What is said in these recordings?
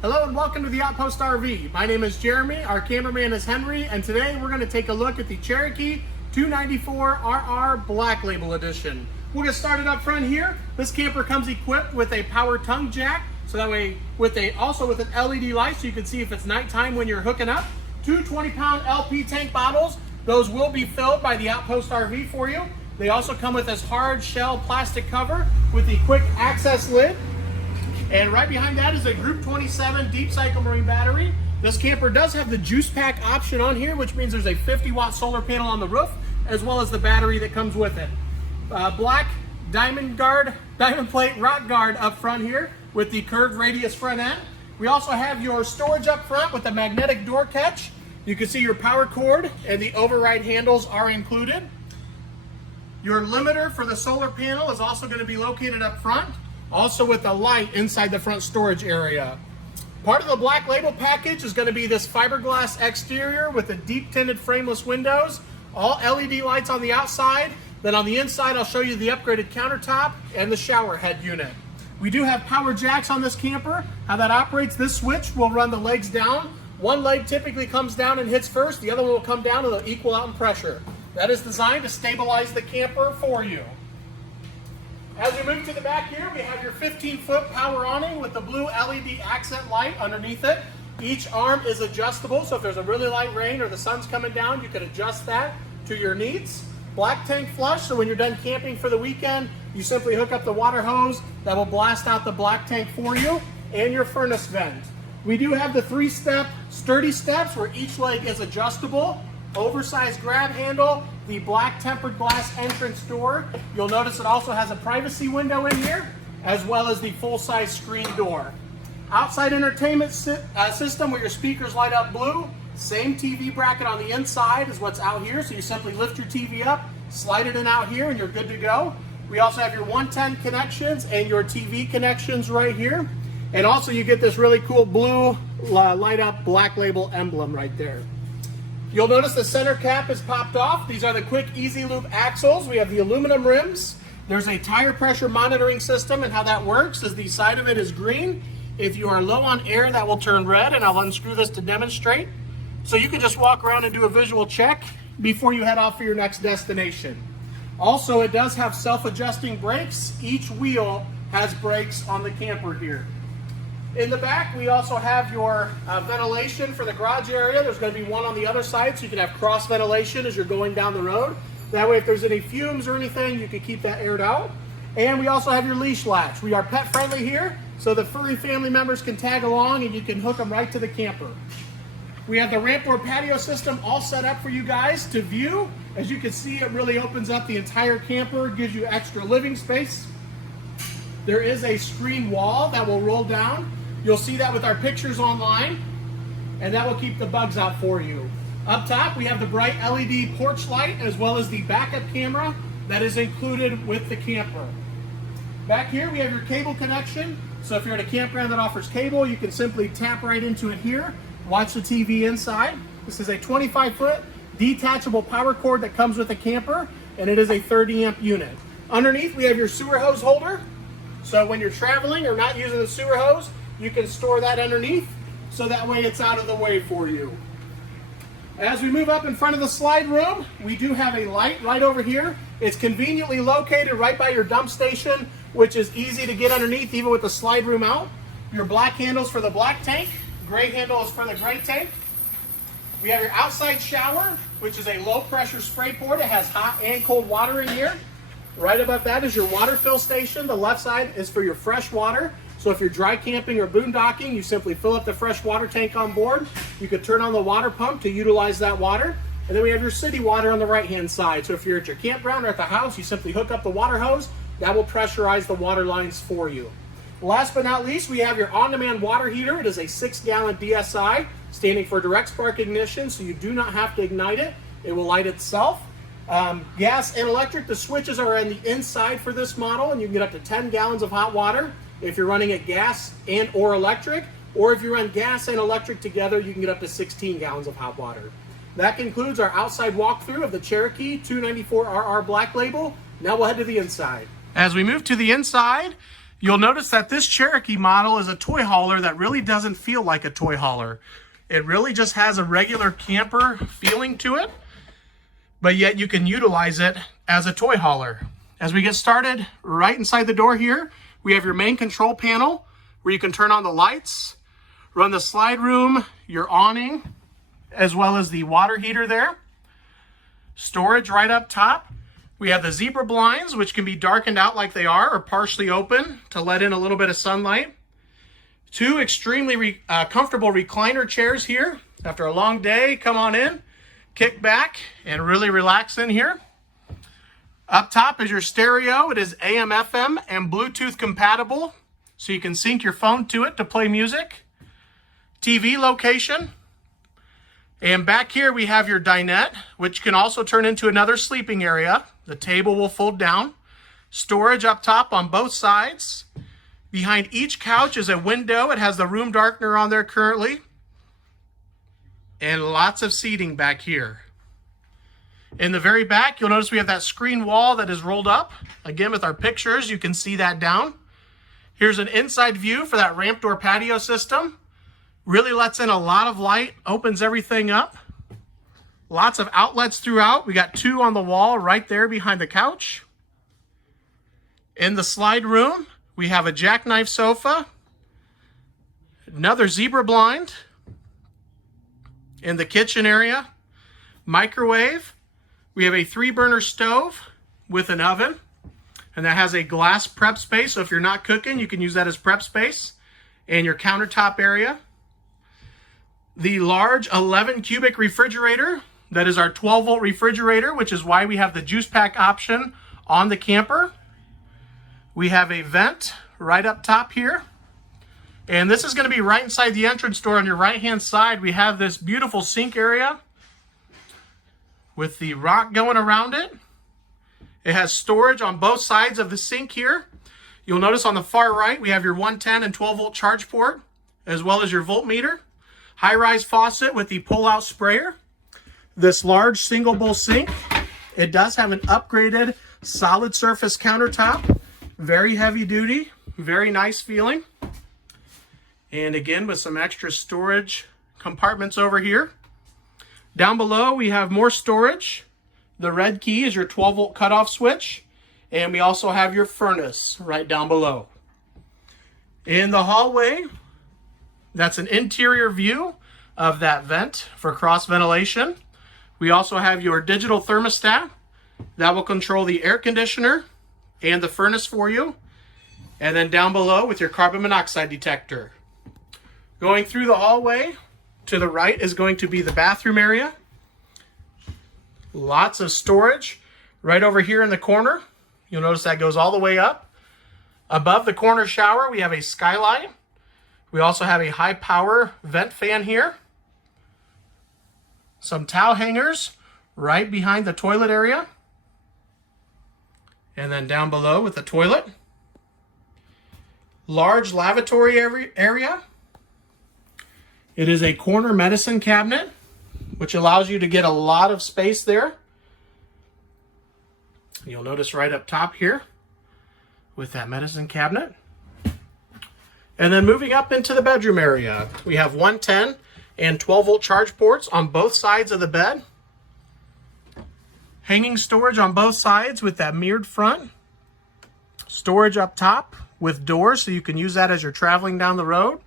Hello and welcome to the Outpost RV. My name is Jeremy, our cameraman is Henry, and today we're going to take a look at the Cherokee 294RR Black Label Edition. We'll get started up front here. This camper comes equipped with a power tongue jack, so that way also with an LED light so you can see if it's nighttime when you're hooking up. Two 20-pound LP tank bottles. Those will be filled by the Outpost RV for you. They also come with this hard shell plastic cover with the quick access lid. And right behind that is a Group 27 deep cycle marine battery. This camper does have the juice pack option on here, which means there's a 50-watt solar panel on the roof, as well as the battery that comes with it. Black diamond plate rock guard up front here with the curved radius front end. We also have your storage up front with the magnetic door catch. You can see your power cord and the override handles are included. Your limiter for the solar panel is also going to be located up front, also with a light inside the front storage area. Part of the Black Label package is going to be this fiberglass exterior with the deep tinted frameless windows, all LED lights on the outside. Then on the inside, I'll show you the upgraded countertop and the shower head unit. We do have power jacks on this camper. How that operates, this switch will run the legs down. One leg typically comes down and hits first, the other one will come down and they'll equal out in pressure. That is designed to stabilize the camper for you. As we move to the back here, we have your 15-foot power awning with the blue LED accent light underneath it. Each arm is adjustable, so if there's a really light rain or the sun's coming down, you can adjust that to your needs. Black tank flush, so when you're done camping for the weekend, you simply hook up the water hose that will blast out the black tank for you, and your furnace vent. We do have the 3-step sturdy steps where each leg is adjustable. Oversized grab handle, the black tempered glass entrance door. You'll notice it also has a privacy window in here, as well as the full-size screen door. Outside entertainment system where your speakers light up blue. Same TV bracket on the inside as what's out here, so you simply lift your TV up, slide it in out here, and you're good to go. We also have your 110 connections and your TV connections right here. And also you get this really cool blue light up Black Label emblem right there. You'll notice the center cap is popped off. These are the quick easy loop axles. We have the aluminum rims. There's a tire pressure monitoring system, and how that works is the side of it is green. If you are low on air, that will turn red, and I'll unscrew this to demonstrate. So you can just walk around and do a visual check before you head off for your next destination. Also, it does have self-adjusting brakes. Each wheel has brakes on the camper here. In the back, we also have your ventilation for the garage area. There's going to be one on the other side, so you can have cross ventilation as you're going down the road. That way, if there's any fumes or anything, you can keep that aired out. And we also have your leash latch. We are pet friendly here, so the furry family members can tag along and you can hook them right to the camper. We have the ramp door patio system all set up for you guys to view. As you can see, it really opens up the entire camper, gives you extra living space. There is a screen wall that will roll down. You'll see that with our pictures online, and that will keep the bugs out for you. Up top, we have the bright LED porch light as well as the backup camera that is included with the camper. Back here, we have your cable connection. So if you're at a campground that offers cable, you can simply tap right into it here, watch the TV inside. This is a 25-foot detachable power cord that comes with the camper, and it is a 30-amp unit. Underneath, we have your sewer hose holder. So when you're traveling or not using the sewer hose, you can store that underneath, so that way it's out of the way for you. As we move up in front of the slide room, we do have a light right over here. It's conveniently located right by your dump station, which is easy to get underneath even with the slide room out. Your black handles for the black tank, gray handle is for the gray tank. We have your outside shower, which is a low pressure spray port. It has hot and cold water in here. Right above that is your water fill station. The left side is for your fresh water. So if you're dry camping or boondocking, you simply fill up the fresh water tank on board. You could turn on the water pump to utilize that water. And then we have your city water on the right-hand side. So if you're at your campground or at the house, you simply hook up the water hose. That will pressurize the water lines for you. Last but not least, we have your on-demand water heater. It is a 6-gallon DSI, standing for direct spark ignition, so you do not have to ignite it. It will light itself. Gas and electric, the switches are on the inside for this model, and you can get up to 10 gallons of hot water if you're running it gas and or electric, or if you run gas and electric together, you can get up to 16 gallons of hot water. That concludes our outside walkthrough of the Cherokee 294RR Black Label. Now we'll head to the inside. As we move to the inside, You'll notice that this Cherokee model is a toy hauler that really doesn't feel like a toy hauler. It really just has a regular camper feeling to it, but yet you can utilize it as a toy hauler. As we get started, right inside the door here, we have your main control panel where you can turn on the lights, run the slide room, your awning, as well as the water heater there. Storage right up top. We have the zebra blinds, which can be darkened out like they are or partially open to let in a little bit of sunlight. Two extremely comfortable recliner chairs here. After a long day, come on in, kick back, and really relax in here. Up top is your stereo. It is AM, FM, and Bluetooth compatible, so you can sync your phone to it to play music. TV location. And back here we have your dinette, which can also turn into another sleeping area. The table will fold down. Storage up top on both sides. Behind each couch is a window. It has the room darkener on there currently. And lots of seating back here. In the very back, you'll notice we have that screen wall that is rolled up. Again, with our pictures, you can see that down. Here's an inside view for that ramp door patio system. Really lets in a lot of light, opens everything up. Lots of outlets throughout. We got two on the wall right there behind the couch. In the slide room, we have a jackknife sofa, another zebra blind. In the kitchen area, microwave. We have a 3-burner stove with an oven, and that has a glass prep space. So if you're not cooking, you can use that as prep space. And your countertop area. The large 11 cubic refrigerator, that is our 12-volt refrigerator, which is why we have the juice pack option on the camper. We have a vent right up top here. And this is going to be right inside the entrance door on your right-hand side. We have this beautiful sink area with the rock going around it. It has storage on both sides of the sink here. You'll notice on the far right, we have your 110 and 12-volt charge port, as well as your voltmeter. High-rise faucet with the pull-out sprayer. This large single bowl sink. It does have an upgraded solid surface countertop. Very heavy duty, very nice feeling. And again, with some extra storage compartments over here. Down below, we have more storage. The red key is your 12-volt cutoff switch. And we also have your furnace right down below. In the hallway, that's an interior view of that vent for cross ventilation. We also have your digital thermostat that will control the air conditioner and the furnace for you. And then down below with your carbon monoxide detector. Going through the hallway to the right is going to be the bathroom area. Lots of storage right over here in the corner. You'll notice that goes all the way up. Above the corner shower, we have a skylight. We also have a high power vent fan here. Some towel hangers right behind the toilet area. And then down below with the toilet. Large lavatory area. It is a corner medicine cabinet, which allows you to get a lot of space there. You'll notice right up top here with that medicine cabinet. And then moving up into the bedroom area, we have 110 and 12-volt charge ports on both sides of the bed. Hanging storage on both sides with that mirrored front. Storage up top with doors, so you can use that as you're traveling down the road.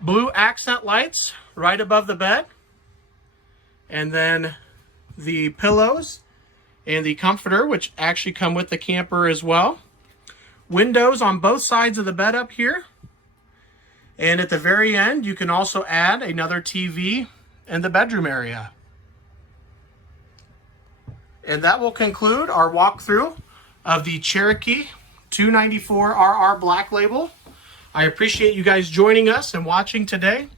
Blue accent lights right above the bed. And then the pillows and the comforter, which actually come with the camper as well. Windows on both sides of the bed up here. And at the very end, you can also add another TV in the bedroom area. And that will conclude our walkthrough of the Cherokee 294RR Black Label. I appreciate you guys joining us and watching today.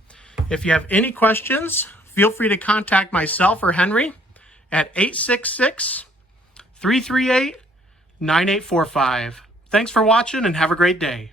If you have any questions, feel free to contact myself or Henry at 866-338-9845. Thanks for watching and have a great day.